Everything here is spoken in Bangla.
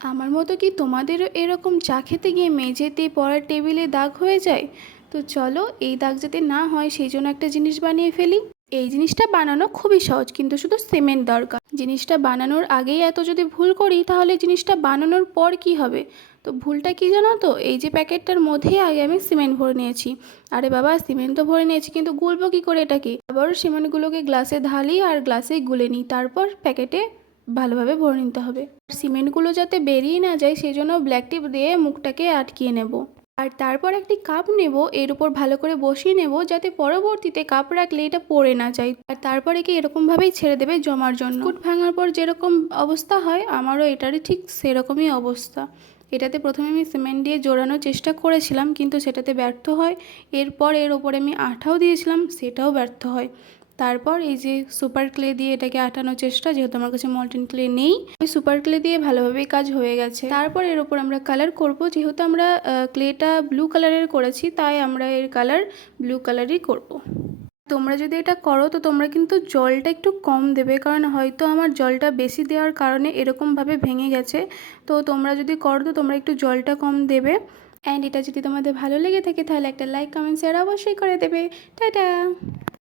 আমার মতো কি তোমাদেরও এরকম চা খেতে গিয়ে মেঝেতে পড়ার টেবিলে দাগ হয়ে যায়? তো চলো এই দাগ যাতে না হয় সেই জন্য একটা জিনিস বানিয়ে ফেলি। এই জিনিসটা বানানো খুবই সহজ, কিন্তু শুধু সিমেন্ট দরকার। জিনিসটা বানানোর আগেই এত যদি ভুল করি তাহলে জিনিসটা বানানোর পর কি হবে? তো ভুলটা কি জানো তো, এই যে প্যাকেটটার মধ্যেই আগে আমি সিমেন্ট ভরে নিয়েছি। আরে বাবা, সিমেন্ট তো ভরে নিয়েছি, কিন্তু গুলবো কি করে এটাকে? আবারও সিমেন্টগুলোকে গ্লাসে ঢালি আর গ্লাসে গুলে নিই, তারপর প্যাকেটে ভালোভাবে ভরে নিতে হবে। সিমেন্টগুলো যাতে বেরিয়ে না যায় সেই জন্য ব্ল্যাক টিপ দিয়ে মুখটাকে আটকিয়ে নেব। আর তারপর একটি কাপ নেব, এর উপর ভালো করে বসিয়ে নেব যাতে পরবর্তীতে কাপ রাখলে এটা পড়ে না যায়। আর তারপর একে এরকমভাবেই ছেড়ে দেবে জমার জন্য। বিস্কুট ভাঙার পর যেরকম অবস্থা হয়, আমারও এটারই ঠিক সেরকমই অবস্থা। এটাতে প্রথমে আমি সিমেন্ট দিয়ে জোড়ানোর চেষ্টা করেছিলাম, কিন্তু সেটাতে ব্যর্থ হয়। এরপর এর ওপরে আমি আঠাও দিয়েছিলাম, সেটাও ব্যর্থ হয়। তারপর এই যে সুপার ক্লে দিয়ে এটাকে আটানোর চেষ্টা, যেহেতু আমার কাছে মল্টেন ক্লে নেই, ওই সুপার ক্লে দিয়ে ভালোভাবেই কাজ হয়ে গেছে। তারপর এর ওপর আমরা কালার করব, যেহেতু আমরা ক্লেটা ব্লু কালারের করেছি তাই আমরা এর কালার ব্লু কালারই করব। তোমরা যদি এটা করো তো তোমরা কিন্তু জলটা একটু কম দেবে, কারণ হয়তো আমার জলটা বেশি দেওয়ার কারণে এরকমভাবে ভেঙে গেছে। তো তোমরা যদি করো তো তোমরা একটু জলটা কম দেবে। অ্যান্ড এটা যদি তোমাদের ভালো লেগে থাকে তাহলে একটা লাইক কমেন্ট শেয়ার অবশ্যই করে দেবে। টাটা।